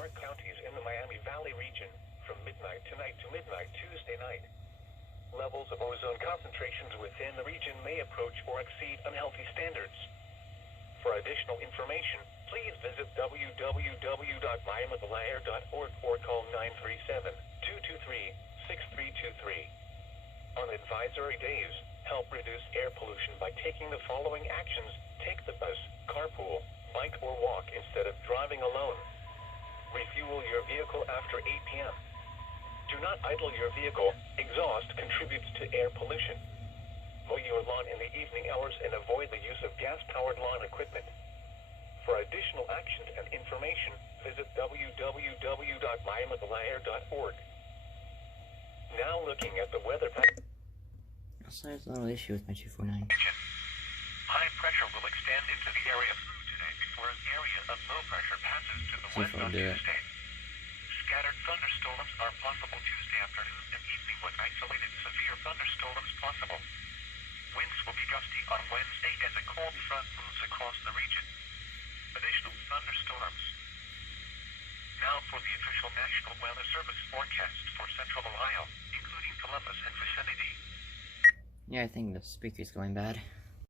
dark counties in the Miami Valley region from midnight tonight to midnight Tuesday night. Levels of ozone concentrations within the region may approach or exceed unhealthy standards. For additional information, please visit www.miamivalair.org or call 937-223-6323. On advisory days, help reduce air pollution by taking the following actions. Take the bus, carpool, bike or walk instead of driving alone. Refuel your vehicle after 8 p.m. Do not idle your vehicle. Exhaust contributes to air pollution. Mow your lawn in the evening hours and avoid the use of gas-powered lawn equipment. For additional actions and information, visit www.miamivalair.org. Now looking at the weather pattern. So there's a little issue with my 249. High pressure will extend into the area through today before an area of low pressure passes to the west on Tuesday. Scattered thunderstorms are possible Tuesday afternoon and evening with isolated severe thunderstorms possible. Winds will be gusty on Wednesday as a cold front moves across the region. Additional thunderstorms. Now for the official National Weather Service forecast for central Ohio, including Columbus and vicinity. Yeah, I think the speaker's going bad.